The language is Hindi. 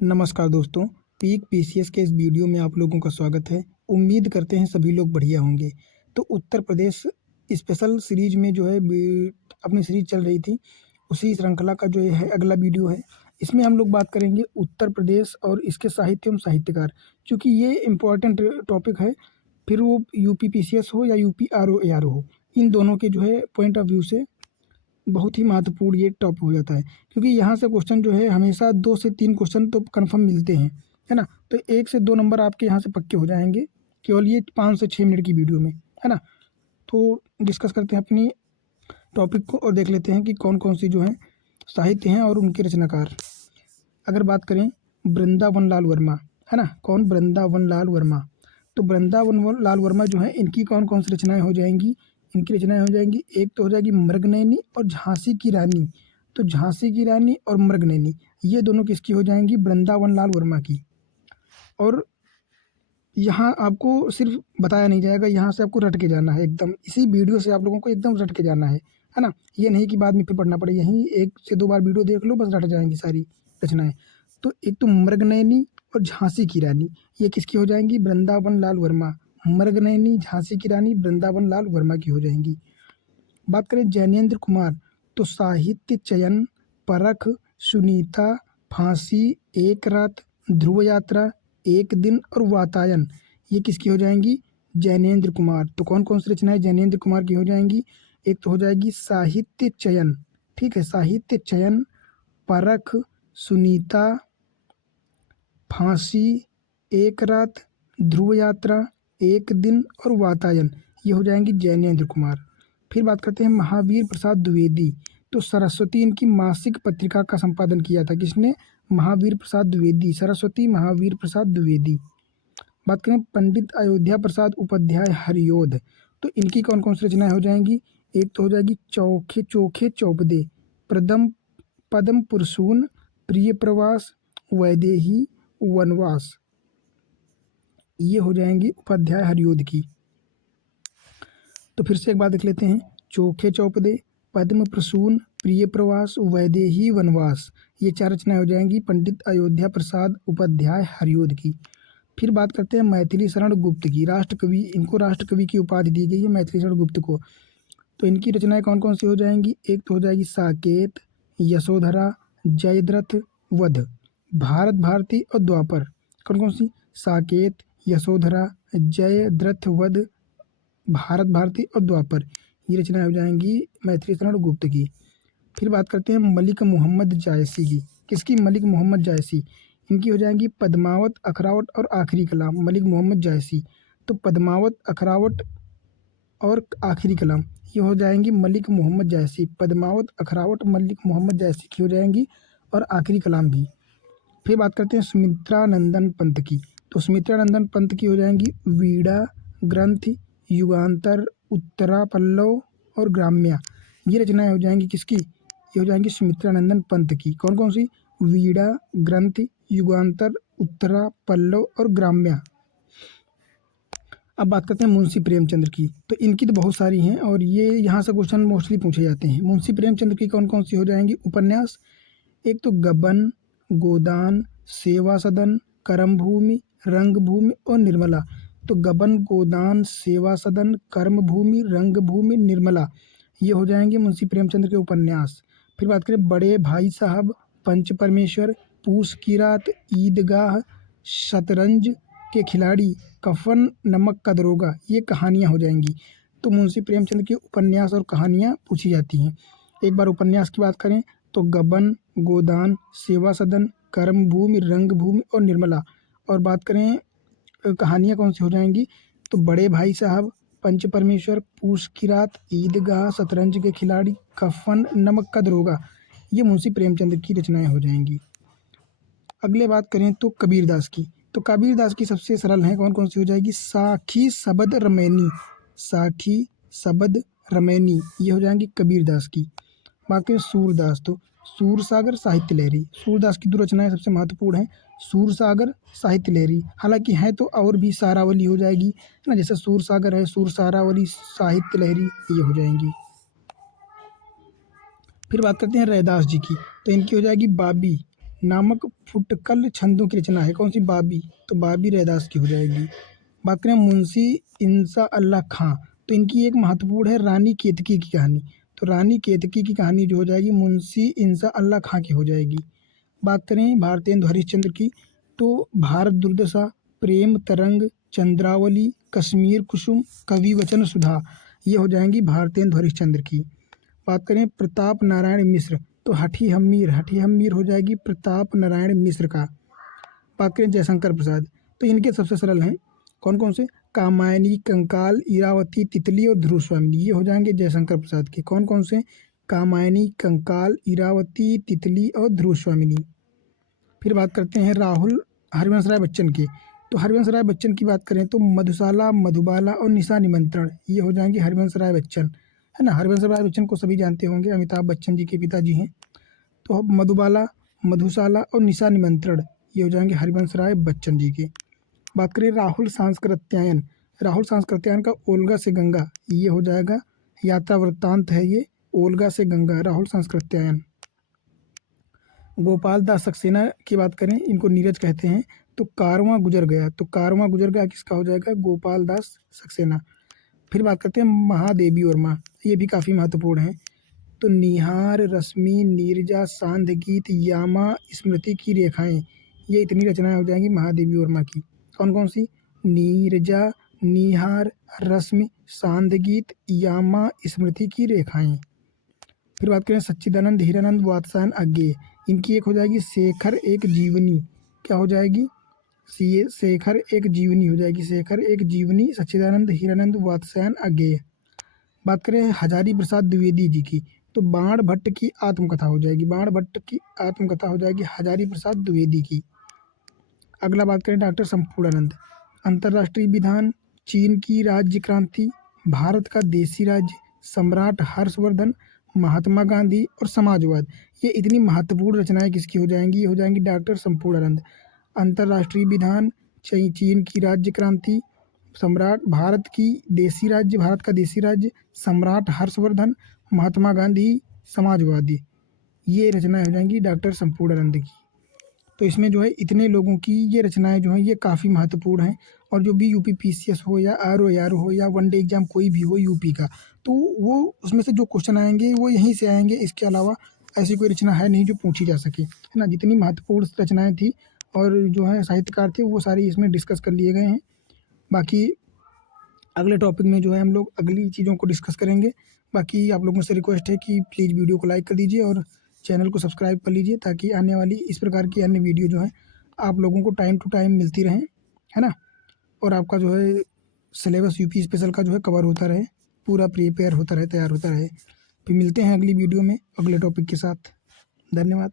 नमस्कार दोस्तों, पीक पीसीएस के इस वीडियो में आप लोगों का स्वागत है। उम्मीद करते हैं सभी लोग बढ़िया होंगे। तो उत्तर प्रदेश स्पेशल सीरीज में जो है अपनी सीरीज चल रही थी, उसी श्रृंखला का जो है अगला वीडियो है। इसमें हम लोग बात करेंगे उत्तर प्रदेश और इसके साहित्य एवं साहित्यकार, क्योंकि ये इम्पोर्टेंट टॉपिक है। फिर वो यूपी पीसीएस हो या यूपी आरओ हो, इन दोनों के जो है पॉइंट ऑफ व्यू से बहुत ही महत्वपूर्ण ये टॉपिक हो जाता है, क्योंकि यहाँ से क्वेश्चन जो है हमेशा 2 से 3 क्वेश्चन तो कन्फर्म मिलते हैं, है ना। तो 1 से 2 नंबर आपके यहाँ से पक्के हो जाएंगे केवल ये 5 से 6 मिनट की वीडियो में, है ना। तो डिस्कस करते हैं अपनी टॉपिक को और देख लेते हैं कि कौन कौन सी जो है साहित्य हैं और उनके रचनाकार। अगर बात करें वृंदावन लाल वर्मा, है ना, कौन? वृंदावन लाल वर्मा। तो वृंदावन लाल वर्मा जो है, इनकी कौन कौन सी रचनाएं हो जाएंगी? इनकी रचनाएं हो जाएंगी, एक तो हो जाएगी मृगनयनी और झांसी की रानी। तो झांसी की रानी और मृगनयनी ये दोनों किसकी हो जाएंगी? वृंदावन लाल वर्मा की। और यहाँ आपको सिर्फ बताया नहीं जाएगा, यहाँ से आपको रट के जाना है एकदम, इसी वीडियो से आप लोगों को एकदम रट के जाना है ना। ये नहीं कि बाद में फिर पढ़ना पड़े, यहीं 1 से 2 बार वीडियो देख लो, बस रट जाएंगी सारी रचनाएं। तो एक तो मृगनयनी और झांसी की रानी, ये किसकी हो जाएंगी? वृंदावन लाल वर्मा। मृगनयनी, झांसी की रानी वृंदावन लाल वर्मा की हो जाएंगी। बात करें जैनेन्द्र कुमार, तो साहित्य चयन, परख, सुनीता, फांसी, एक रात, ध्रुव यात्रा, एक दिन और वातायन, ये किसकी हो जाएंगी? जैनेन्द्र कुमार। तो कौन कौन सी रचनाएं जैनेन्द्र कुमार की हो जाएंगी? एक तो हो जाएगी साहित्य चयन, ठीक है, साहित्य चयन, परख, सुनीता, फांसी, एक रात, ध्रुव यात्रा, एक दिन और वातायन, ये हो जाएंगी जैनेन्द्र कुमार। फिर बात करते हैं महावीर प्रसाद द्विवेदी। तो सरस्वती इनकी मासिक पत्रिका का संपादन किया था, किसने? महावीर प्रसाद द्विवेदी, सरस्वती महावीर प्रसाद द्विवेदी। बात करें पंडित अयोध्या प्रसाद उपाध्याय हरियोध, तो इनकी कौन कौन सी रचनाएं हो जाएंगी? एक तो हो जाएगी चोखे चोखे चौपदे, प्रदम पदम पुरसून, प्रिय प्रवास, वैदेही वनवास, ये हो जाएंगी उपाध्याय हरियोध की। तो फिर से एक बार देख लेते हैं, चोखे चौपदे, पद्म प्रसून, प्रिय प्रवास, वैदेही वनवास, ये 4 रचनाएं हो जाएंगी पंडित अयोध्या प्रसाद उपाध्याय हरियोध की। फिर बात करते हैं मैथिली शरण गुप्त की, राष्ट्रकवि, इनको राष्ट्रकवि की उपाधि दी गई है मैथिली शरण गुप्त को। तो इनकी रचनाएं कौन कौन सी हो जाएंगी? एक तो हो जाएगी साकेत, यशोधरा, जयद्रथ, वध, भारत भारती और द्वापर। कौन कौन सी? साकेत, यशोधरा, जयद्रथ, वध, भारत भारती और द्वापर, ये रचनाएं हो जाएंगी मैथिली शरण गुप्त की। फिर बात करते हैं मलिक मोहम्मद जायसी की, किसकी? मलिक मोहम्मद जायसी, इनकी हो जाएंगी पद्मावत, अखरावत और आखिरी कलाम, मलिक मोहम्मद जायसी। तो पद्मावत, अखरावत और आखिरी कलाम, ये हो जाएंगी मलिक मोहम्मद जायसी। पद्मावत, अखरावत, मलिक मोहम्मद जायसी की हो जाएंगी और आखिरी कलाम भी। फिर बात करते हैं सुमित्रानंदन पंत की, तो सुमित्रानंदन पंत की हो जाएंगी वीणा ग्रंथ, युगांतर, उत्तरा पल्लव और ग्राम्या, ये रचनाएं हो जाएंगी किसकी? ये हो जाएंगी सुमित्रानंदन पंत की। कौन कौन सी? वीणा ग्रंथ, युगांतर, उत्तरा पल्लव और ग्राम्या। अब बात करते हैं मुंशी प्रेमचंद्र की, तो इनकी तो बहुत सारी हैं और ये यहाँ से क्वेश्चन मोस्टली पूछे जाते हैं। मुंशी प्रेमचंद्र की कौन कौन सी हो जाएंगी उपन्यास? एक तो गबन, गोदान, सेवा सदन, कर्मभूमि, रंगभूमि और निर्मला। तो गबन, गोदान, सेवा सदन, कर्मभूमि, रंगभूमि, निर्मला, ये हो जाएंगे मुंशी प्रेमचंद्र के उपन्यास। फिर बात करें बड़े भाई साहब, पंच परमेश्वर, पूस की रात, ईदगाह, शतरंज के खिलाड़ी, कफन, नमक का दरोगा, ये कहानियाँ हो जाएंगी। तो मुंशी प्रेमचंद्र के उपन्यास और कहानियाँ पूछी जाती हैं। एक बार उपन्यास की बात करें तो गबन, गोदान, सेवा सदन, कर्मभूमि, रंगभूमि और निर्मला। और बात करें कहानियाँ कौन सी हो जाएंगी, तो बड़े भाई साहब, पंच परमेश्वर, पूस की रात, ईदगाह, शतरंज के खिलाड़ी, कफन, नमक का दरोगा, ये मुंशी प्रेमचंद्र की रचनाएं हो जाएंगी। अगले बात करें तो कबीरदास की, तो कबीरदास की सबसे सरल है, कौन कौन सी हो जाएगी? साखी सबद रमैनी, साखी सबद रमैनी, ये हो जाएंगी कबीरदास की। बाकी सूरदास, तो सूरसागर, साहित्य लहरी, सूरदास की 2 रचनाएं सबसे महत्वपूर्ण हैं, सूरसागर, साहित्य लहरी। हालांकि हैं तो और भी, सारावली हो जाएगी, है ना, जैसे सूरसागर है, सूर सारावली, साहित्य लहरी, ये हो जाएंगी। फिर बात करते हैं रैदास जी की, तो इनकी हो जाएगी बाबी, नामक फुटकल छंदों की रचना है कौन सी? बाबी, तो बाबी रैदास की हो जाएगी। बात करें मुंशी इंसा अल्लाह खां, तो इनकी एक महत्वपूर्ण है रानी केतकी की कहानी, तो रानी केतकी की कहानी जो हो जाएगी मुंशी इंसा अल्लाह खां की हो जाएगी। बात करें भारतेंदु हरिश्चंद्र की, तो भारत दुर्दशा, प्रेम तरंग, चंद्रावली, कश्मीर कुसुम, कवि वचन सुधा, ये हो जाएंगी भारतेंदु हरिश्चंद्र की। बात करें प्रताप नारायण मिश्र, तो हठी हम्मीर हो जाएगी प्रताप नारायण मिश्र का। बात करें जयशंकर प्रसाद, तो इनके सबसे सरल हैं कौन कौन से? कामायनी, कंकाल, इरावती, तितली और ध्रुव स्वामिनी, ये हो जाएंगे जयशंकर प्रसाद के। कौन कौन से? कामायनी, कंकाल, इरावती, तितली और ध्रुव स्वामिनी। फिर बात करते हैं राहुल हरिवंश राय बच्चन की, तो हरिवंश राय बच्चन की बात करें तो मधुशाला, मधुबाला और निशा निमंत्रण, ये हो जाएंगे हरिवंश राय बच्चन, है ना। हरिवंश राय बच्चन को सभी जानते होंगे, अमिताभ बच्चन जी के पिताजी हैं। तो अब मधुबाला, मधुशाला और निशा निमंत्रण, ये हो जाएंगे हरिवंश राय बच्चन जी के। बात करें राहुल सांस्कृत्यायन, राहुल सांस्कृत्यायन का ओल्गा से गंगा, ये हो जाएगा यात्रा वृत्तांत है ये, ओल्गा से गंगा राहुल सांस्कृत्यायन। गोपाल दास सक्सेना की बात करें, इनको नीरज कहते हैं, तो कारवां गुजर गया, तो कारवां गुजर गया किसका हो जाएगा? गोपाल दास सक्सेना। फिर बात करते हैं महादेवी वर्मा, ये भी काफ़ी महत्वपूर्ण है, तो निहार, रश्मि, नीरजा, सांध्य गीत, यामा, स्मृति की रेखाएं, ये इतनी रचनाएं हो जाएंगी महादेवी वर्मा की। कौन कौन सी? नीरजा, निहार, रश्मि, सांध्य गीत, यामा, स्मृति की रेखाएं। फिर बात करें सच्चिदानंद हीरानंद वात्स्यायन अज्ञेय, इनकी एक हो जाएगी शेखर एक जीवनी, क्या हो जाएगी? शेखर एक जीवनी हो जाएगी, शेखर एक जीवनी, सच्चिदानंद हीरानंद वात्स्यायन अज्ञेय। बात करें हजारी प्रसाद द्विवेदी जी की, तो बाण भट्ट की आत्मकथा हो जाएगी, बाण भट्ट की आत्मकथा हो जाएगी हजारी प्रसाद द्विवेदी की। अगला बात करें डॉक्टर संपूर्णानंद, अंतर्राष्ट्रीय विधान, चीन की राज्य क्रांति, भारत का देसी राज्य, सम्राट हर्षवर्धन, महात्मा गांधी और समाजवाद, ये इतनी महत्वपूर्ण रचनाएं किसकी हो जाएंगी? ये हो जाएंगी डॉक्टर संपूर्णानंद। अंतर्राष्ट्रीय विधान, चीन की राज्य क्रांति, सम्राट, भारत का देसी राज्य, सम्राट हर्षवर्धन, महात्मा गांधी, समाजवादी, ये रचनाएं हो जाएंगी डॉक्टर संपूर्णानंद की। तो इसमें जो है इतने लोगों की ये रचनाएं जो हैं ये काफ़ी महत्वपूर्ण हैं, और जो भी यूपी पीसीएस हो या आर हो या वनडे एग्जाम कोई भी हो यूपी का, तो वो उसमें से जो क्वेश्चन आएंगे वो यहीं से आएंगे, इसके अलावा ऐसी कोई रचना है नहीं जो पूछी जा सके, है ना। जितनी महत्वपूर्ण रचनाएं थी और जो है साहित्यकार थे वो सारी इसमें डिस्कस कर लिए गए हैं। बाकी अगले टॉपिक में जो है हम लोग अगली चीज़ों को डिस्कस करेंगे। बाकी आप लोगों से रिक्वेस्ट है कि प्लीज़ वीडियो को लाइक कर दीजिए और चैनल को सब्सक्राइब कर लीजिए, ताकि आने वाली इस प्रकार की अन्य वीडियो जो है आप लोगों को टाइम टू टाइम मिलती रहें, है ना। और आपका जो है सिलेबस यूपी स्पेशल का जो है कवर होता रहे, पूरा प्रिपेयर होता रहे, तैयार होता रहे। फिर मिलते हैं अगली वीडियो में अगले टॉपिक के साथ। धन्यवाद।